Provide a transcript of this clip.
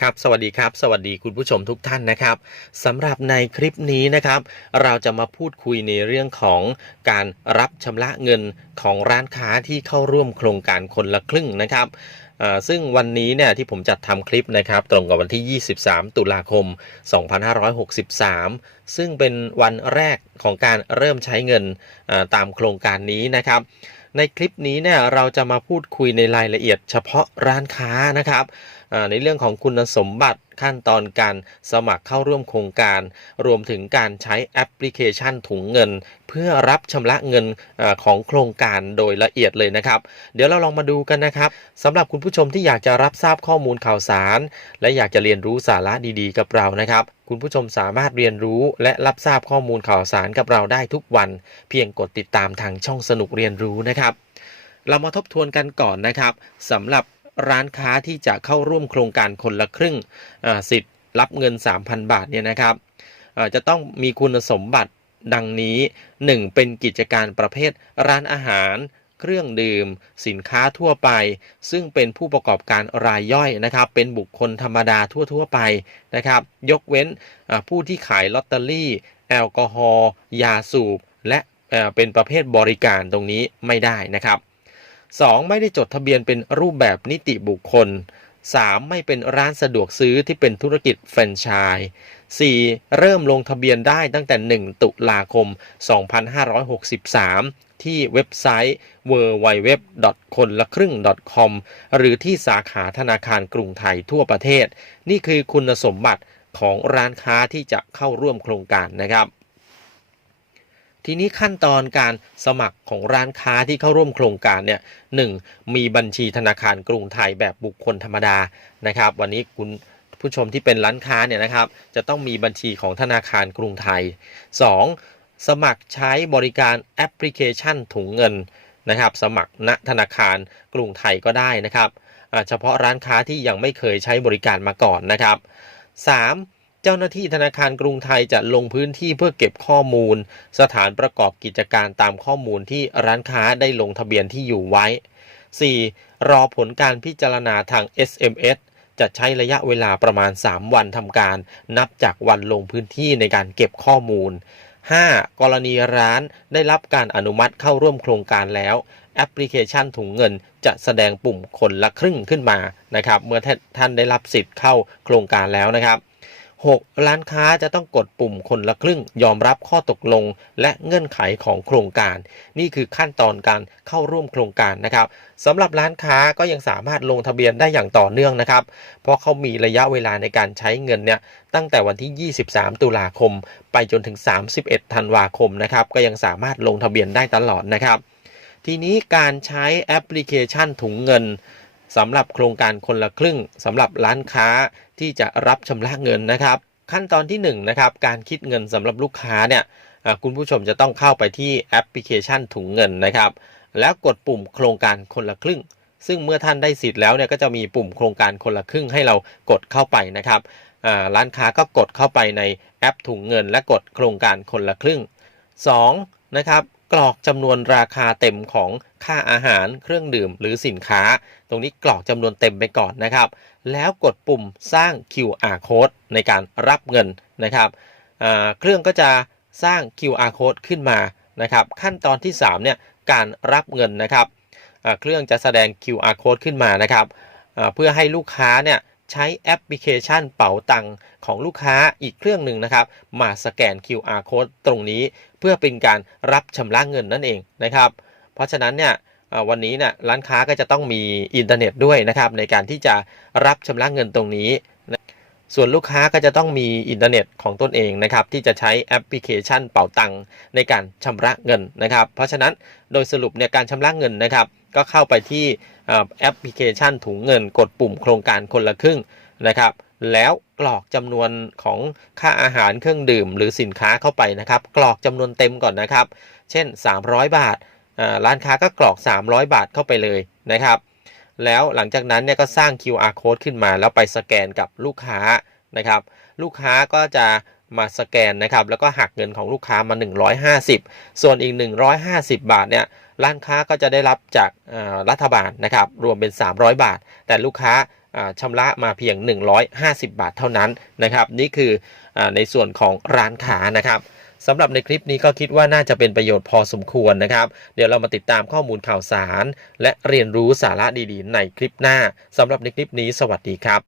ครับสวัสดีครับ สวัสดีคุณผู้ชมทุกท่านนะครับสำหรับในคลิปนี้นะครับ เราจะมาพูดคุยในเรื่องของการรับชำระเงินของร้านค้าที่เข้าร่วมโครงการคนละครึ่งนะครับซึ่งวันนี้เนี่ยที่ผมจัดทำคลิปนะครับ ตรงกับวันที่ 23 ตุลาคม 2563 ซึ่งเป็นวันแรกของการเริ่มใช้เงินตามโครงการนี้นะครับในคลิปนี้เนี่ยเราจะมาพูดคุยในรายละเอียดเฉพาะร้านค้านะครับ ในเรื่องของคุณสมบัติขั้นตอนการสมัครเข้าร่วมโครงการ รวมถึงการใช้แอปพลิเคชันถุงเงิน เพื่อรับชำระเงินอของโครงการโดยละเอียดเลยนะครับ เดี๋ยวเราลองมาดูกันนะครับสำหรับคุณผู้ชมที่อยากจะรับทราบข้อมูลข่าวสาร และอยากจะเรียนรู้สาระดีๆ กับเรานะครับ คุณผู้ชมสามารถเรียนรู้และรับทราบข้อมูลข่าวสารกับเราได้ทุกวัน เพียงกดติดตามทางช่องสนุกเรียนรู้นะครับ เรามาทบทวนกันก่อนนะครับสำหรับ ร้านค้าที่จะเข้าร่วมโครงการคนละครึ่งสิทธิ์รับเงิน 3,000 บาทเนี่ยนะครับจะต้องมีคุณสมบัติดังนี้ 1. เป็นกิจการประเภทร้านอาหาร เครื่องดื่ม สินค้าทั่วไป ซึ่งเป็นผู้ประกอบการรายย่อยนะครับ เป็นบุคคลธรรมดาทั่ว ๆ ไปนะครับ ยกเว้นผู้ที่ขายลอตเตอรี่ แอลกอฮอล์ยาสูบ และเป็นประเภทบริการตรงนี้ไม่ได้นะครับ 2. ไม่ได้จดทะเบียนเป็นรูปแบบนิติบุคคล 3. ไม่เป็นร้านสะดวกซื้อที่เป็นธุรกิจแฟรนไชส์ 4. เริ่มลงทะเบียนได้ตั้งแต่ 1 ตุลาคม 2563 ที่เว็บไซต์ www. คนละครึ่ง .com หรือที่สาขาธนาคารกรุงไทยทั่วประเทศ นี่คือคุณสมบัติของร้านค้าที่จะเข้าร่วมโครงการนะครับ ทีนี้ขั้นตอนการสมัครของร้านค้าที่เข้าร่วมโครงการเนี่ยหนึ่งมีบัญชีธนาคารกรุงไทยแบบบุคคลธรรมดานะครับ วันนี้คุณผู้ชมที่เป็นร้านค้าเนี่ยนะครับ จะต้องมีบัญชีของธนาคารกรุงไทย 2. สมัครใช้บริการแอปพลิเคชันถุงเงินนะครับ สมัครณธนาคารกรุงไทยก็ได้นะครับเฉพาะร้านค้าที่ยังไม่เคยใช้บริการมาก่อนนะครับ 3. เจ้าหน้าที่ธนาคารกรุงไทยจะลงพื้นที่เพื่อเก็บข้อมูล สถานประกอบกิจการตามข้อมูลที่ร้านค้าได้ลงทะเบียนที่อยู่ไว้ 4. รอผลการพิจารณาทาง SMS จะใช้ระยะเวลาประมาณ 3 วันทำการ นับจากวันลงพื้นที่ในการเก็บข้อมูล 5. กรณีร้านได้รับการอนุมัติเข้าร่วมโครงการแล้ว แอปพลิเคชันถุงเงินจะแสดงปุ่มคนละครึ่งขึ้นมานะครับ เมื่อท่านได้รับสิทธิ์เข้าโครงการแล้วนะครับ 6. ร้านค้าจะต้องกดปุ่มคนละครึ่ง ยอมรับข้อตกลง และเงื่อนไขของโครงการ นี่คือขั้นตอนการเข้าร่วมโครงการนะครับสำหรับร้านค้าก็ยังสามารถลงทะเบียนได้อย่างต่อเนื่องนะครับ เพราะเขามีระยะเวลาในการใช้เงินเนี่ยตั้งแต่วันที่ 23 ตุลาคม ไปจนถึง 31 ธันวาคมนะครับก็ยังสามารถลงทะเบียนได้ตลอดนะครับ ทีนี้การใช้แอปพลิเคชันถุงเงิน สำหรับโครงการคนละครึ่งสำหรับร้านค้าที่จะรับชำระเงินนะครับ ขั้นตอนที่1นงนะครับการคิดเงินสำหรับลูกค้าเนี่ยคุณผู้ชมจะต้องเข้าไปที่แอปพลิเคชันถุงเงินนะครับ แล้วกดปุ่มโครงการคนละครึ่ง ซึ่งเมื่อท่านได้สิทธิ์แล้วเนี่ยก็จะมีปุ่มโครงการคนละครึ่งให้เรากดเข้าไปนะครับร้านค้าก็กดเข้าไปในแอปถุงเงิน และกดโครงการคนละครึ่ง 2. นะครับ กรอกจำนวนราคาเต็มของค่าอาหารเครื่องดื่มหรือสินค้า ตรงนี้กรอกจำนวนเต็มไปก่อนนะครับ แล้วกดปุ่มสร้าง QR code ในการรับเงินนะครับเครื่องก็จะสร้าง QR code ขึ้นมานะครับ ขั้นตอนที่ 3 เนี่ยการรับเงินนะครับ เครื่องจะแสดง QR code ขึ้นมานะครับเพื่อให้ลูกค้าเนี่ย ใช้แอปพลิเคชันเป๋าตังของลูกค้าอีกเครื่องหนึ่งนะครับ มาสแกน QR code ตรงนี้เพื่อเป็นการรับชำระเงินนั่นเองนะครับ เพราะฉะนั้นเนี่ยวันนี้เนี่ยร้านค้าก็จะต้องมีอินเทอร์เน็ตด้วยนะครับ ในการที่จะรับชำระเงินตรงนี้นะส่วนลูกค้าก็จะต้องมีอินเทอร์เน็ตของตนเองนะครับ ที่จะใช้แอปพลิเคชันเป๋าตังในการชำระเงินนะครับ เพราะฉะนั้นโดยสรุปเนี่ยการชำระเงินนะครับ ก็เข้าไปที่แอปพลิเคชันถุงเงินกดปุ่มโครงการคนละครึ่งนะครับ แล้วกรอกจำนวนของค่าอาหารเครื่องดื่ม หรือสินค้าเข้าไปนะครับ กรอกจำนวนเต็มก่อนนะครับ เช่น 300 บาทอ่าร้านค้าก็กรอก 300 บาทเข้าไปเลยนะครับ แล้วหลังจากนั้นเนี่ยก็สร้าง QR code ขึ้นมา แล้วไปสแกนกับลูกค้านะครับ ลูกค้าก็จะมาสแกนนะครับ แล้วก็หักเงินของลูกค้ามา 150 ส่วนอีก 150 บาทเนี่ย ร้านค้าก็จะได้รับจากรัฐบาลนะครับรวมเป็น 300 บาท แต่ลูกค้าชำระมาเพียง 150 บาทเท่านั้นนะครับนี่คืออในส่วนของร้านค้านะครับสำหรับในคลิปนี้ก็คิดว่าน่าจะเป็นประโยชน์พอสมควรนะครับ เดี๋ยวเรามาติดตามข้อมูลข่าวสาร และเรียนรู้สาระดีๆ ในคลิปหน้าสำหรับในคลิปนี้สวัสดีครับ